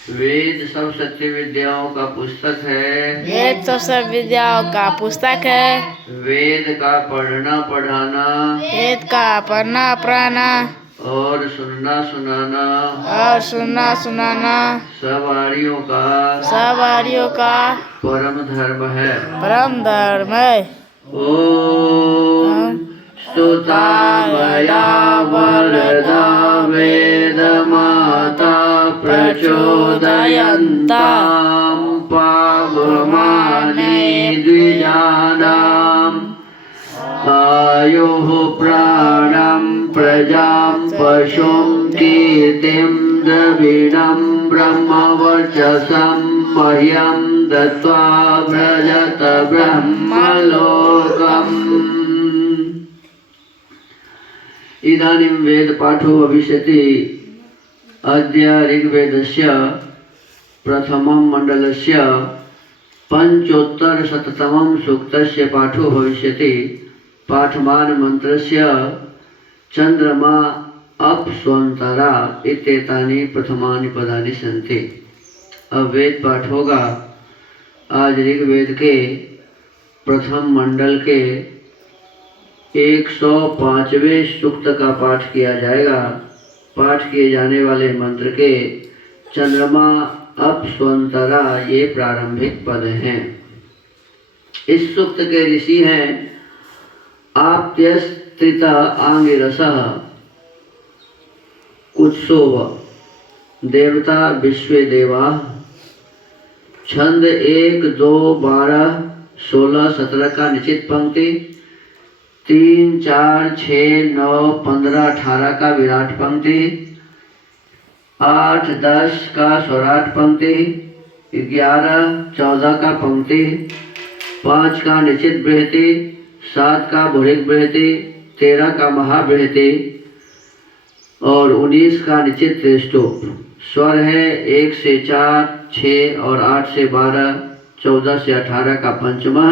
वेद सब सत्य विद्याओं का पुस्तक है। वेद सब विद्याओं का पुस्तक है। वेद का पढ़ना पढ़ाना वेद का पढ़ना पढ़ाना और सुनना सुनाना सब आर्यों का परम धर्म है। ओम स्तुता मया वरदा वेदमाता प्रचोदयन्तां पावमाने द्विजानाम् आयुः प्राणं प्रजां पशुं कीर्तिं द्रविणं ब्रह्मवर्चसं मह्यं दत्त्वा व्रजत ब्रह्मलोकम्। इदानीं वेदपाठो भविष्यति। अद्य ऋग्वेदस्य प्रथमं मण्डलस्य पंचोत्तरशततमं सूक्तस्य पाठो भविष्यति। पाठमान मंत्रस्य चंद्रमा अप्स्वन्तरा इत्येतानि प्रथमानि पदानि सन्ति। अब वेद पाठ होगा। आज ऋग्वेद के प्रथम मंडल के 105वें सूक्त का पाठ किया जाएगा। पाठ किए जाने वाले मंत्र के चंद्रमा अप्स्वन्तरा ये प्रारंभिक पद हैं। इस सूक्त के ऋषि हैं आप्यस्त्रित आंगिरसः कुत्सोव देवता विश्वे देवा। छंद 1, 2, 12, 16, 17 का निश्चित पंक्ति, 3, 4, 6, 9, 15, 18 का विराट पंक्ति, 8, 10 का स्वराट पंक्ति, 11, 14 का पंक्ति, 5 का निश्चित बृहति, 7 का भौरिक बृहति, 13 का महाबृहति और 19 का निश्चित श्रेष्ठोप। स्वर है 1 से 4, 6 और 8 से 12, 14 से 18 का पंचमा,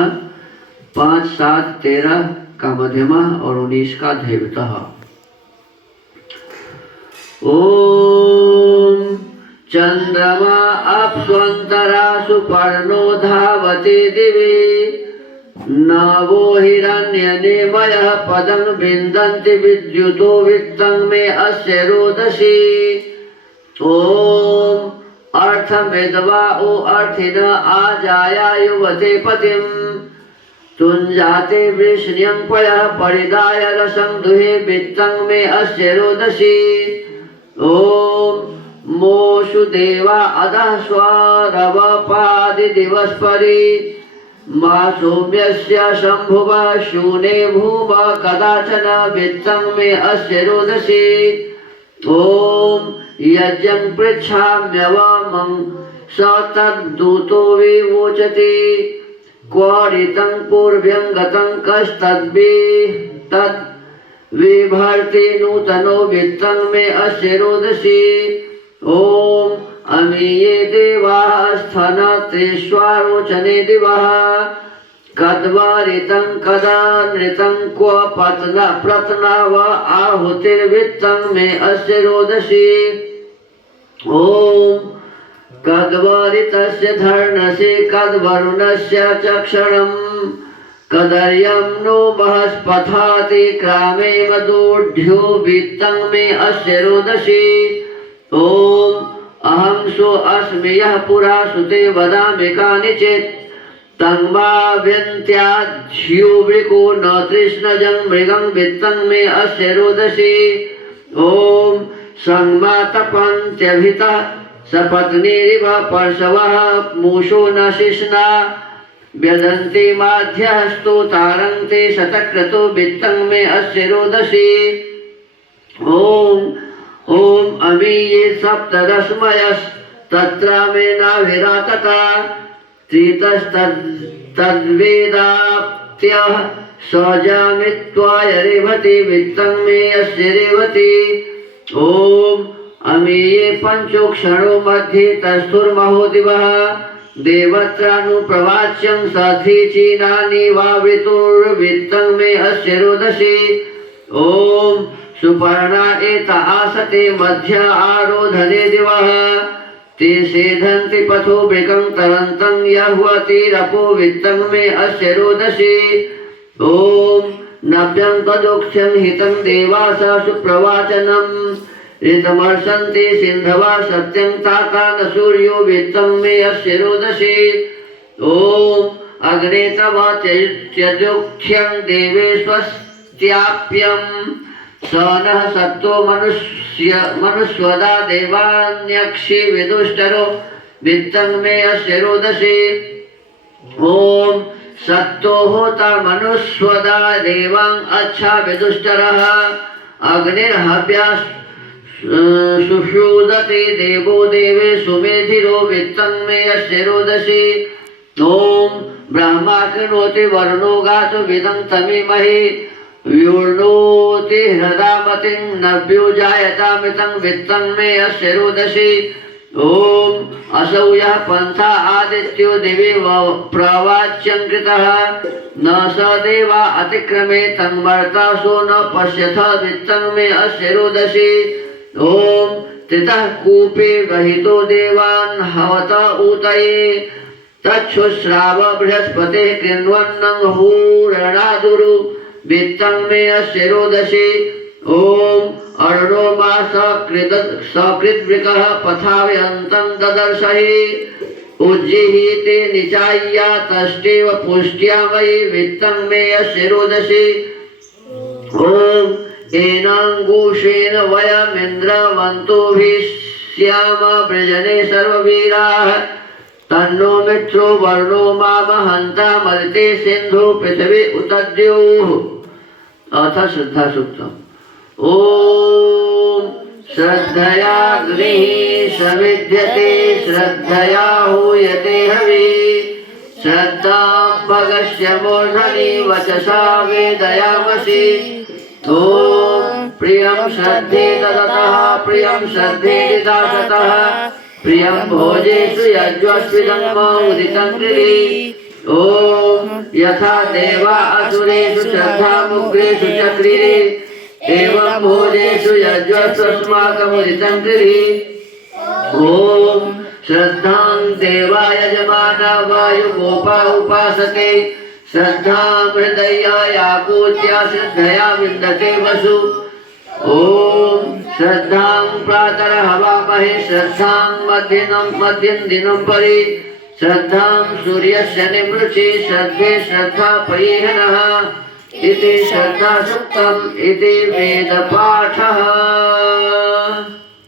5, 7, 13 का मध्यमा और 19 का धैवतः। ओम चंद्रमा अप्स्वन्तरा सुपर्णो धावति दिवि नवो हिरण्यनेमयः पदं विन्दन्ति विद्युतो वित्तं मे अस्य रोदसी। ओम अर्थमेदवा ओ अर्थिन आजाया युवते पतिं तुञ्जाते वृष्ण्यं पयः परिदाय रसं दुहे वित्तं मे अस्य रोदसी। ओम मोषुदेवा अधः स्वरवपादि दिवस्परि मा सौम्यस्य शम्भुवः शूने भूम कदाचन वित्तं मे अस्य रोदसी। ओम यज्ञं पृच्छाम्यवमं स तद्दूतो विवोचति क्वरितं पूर्व्यं गतं कस्तद्भिः विभर्ति नूतनो वित्तं मे अस्य रोदसी। ओम अमीये देवाः स्थनतेष्वारोचने दिवः कद्वारितं कदा नृतं क्व प्रत्न व आहुतिर्वित्तं मे अस्य रोदसी। ओम कद्वारितस्य धर्णसि कद्वरुणस्य चक्षणं कदर्यं नो बृहस्पथाति क्रामे मदूढ्यो वित्तं मे अस्य रोदसी। ओम अहं सो अस्मि यः पुरा सुते वदामि कानिचित् तं वा व्यन्त्याध्यो वृको न तृष्णजं मृगं वित्तं मे अस्य रोदसी। ओम संमातपन्त्यभितः सपत्नीरिव पर्शवः मूषो न शिश्ना व्यदन्ति माध्यस्तु तारन्ति शतक्रतो वित्तं मे अस्य रोदसी। ओम ओम अमीये सप्तदशमयस्तत्र मे नाभिरातता त्रितस्तद्वेदाप्त्यः सजामित्वाय रेवति वित्तं मे अस्य रेवति। ओम अमीये पंचोक्षणो मध्ये तस्थुर्महो दिवः देवत्रानुप्रवाच्यं सधीचीनानि वावृतुर्वित्तं मे अस्य रोदसी। ओम सुपर्णा एता आसते मध्य आरोधने दिवः ते सेधन्ति पथो वृकं तरन्तं यहुवतिरपो वित्तं मे अस्य रोदसी ॐ नभ्यं तदोक्ष्यं हितं देवासा सुप्रवाचनम् ऋतमर्षन्ति सिन्धवा सत्यं ताता न सूर्यो वित्तं मे अस्य रोदसी ॐ अग्ने तव त्यजोक्ष्यं देवेष्वस्त्याप्यं स नः सत्तो मनुष्वदा देवान्यक्षि विदुष्टरो वित्तं मे अस्य रोदसी ॐ सत्तो होता मनुष्वदा देवां अच्छा विदुष्टरः अग्निर्हव्या सुषूदते देवो देवे सुमेधिरो वित्तं मे अस्य रोदसी ॐ ब्रह्मा कृणोति वर्णो गातु विदं तमीमहि व्यूर्णोति हृदामतिं नभ्यो जायतामितं वित्तं मे अस्य रोदसी ॐ असौ यः पन्था आदित्यो दिवि प्रवाच्यङ्कृतः न स देवा अतिक्रमे तन्मर्तासो न पश्यथ वित्तं मे अस्य रोदसी ॐ त्रितः कूपे वहितो देवान् हवत ऊतये तच्छुश्राव बृहस्पतिः कृण्वन्नं हूरणादुरु वित्तं मे अस्य रोदसी ॐ अरुणो मा सकृद्वृकः पथाव्यन्तं ददर्शहि उज्जिहीते निचाय्या तष्टेव पुष्ट्या मयि वित्तं मे अस्य रोदसी ॐ एनाङ्गुषेण वयमिन्द्रवन्तोभिश्याम वृजने सर्ववीराः तन्नो मित्रो वर्णो मामहन्ता मदिते सिन्धु पृथिवी उतद्योः अथ श्रद्धा सूक्तम् ॐ श्रद्धया गृहे सविद्यते श्रद्धया हूयते हविः श्रद्धां भगस्य मूर्धनि वचसा वेदयामसि ॐ प्रियं श्रद्धे ददतः प्रियं श्रद्धे दिदाशतः प्रियं भोजेषु यज्वस्विदं उदितं गृहे ॐ यथा देवा असुरेषु श्रद्धामुग्रेषु चक्रिरे एवं भोजेषु यज्वस्वस्माकमुदितं गृहे ॐ श्रद्धां देवा यजमाना वायुगोपा उपासते श्रद्धां हृदयापूज्या श्रद्धया विन्दते वसु ॐ श्रद्धां प्रातरहवामहे श्रद्धां मध्यं दिनं परि श्रद्धां सूर्यस्य निमृचि श्रद्धे श्रद्धा परिहनः इति श्रद्धा सूक्तम् इति वेदपाठः।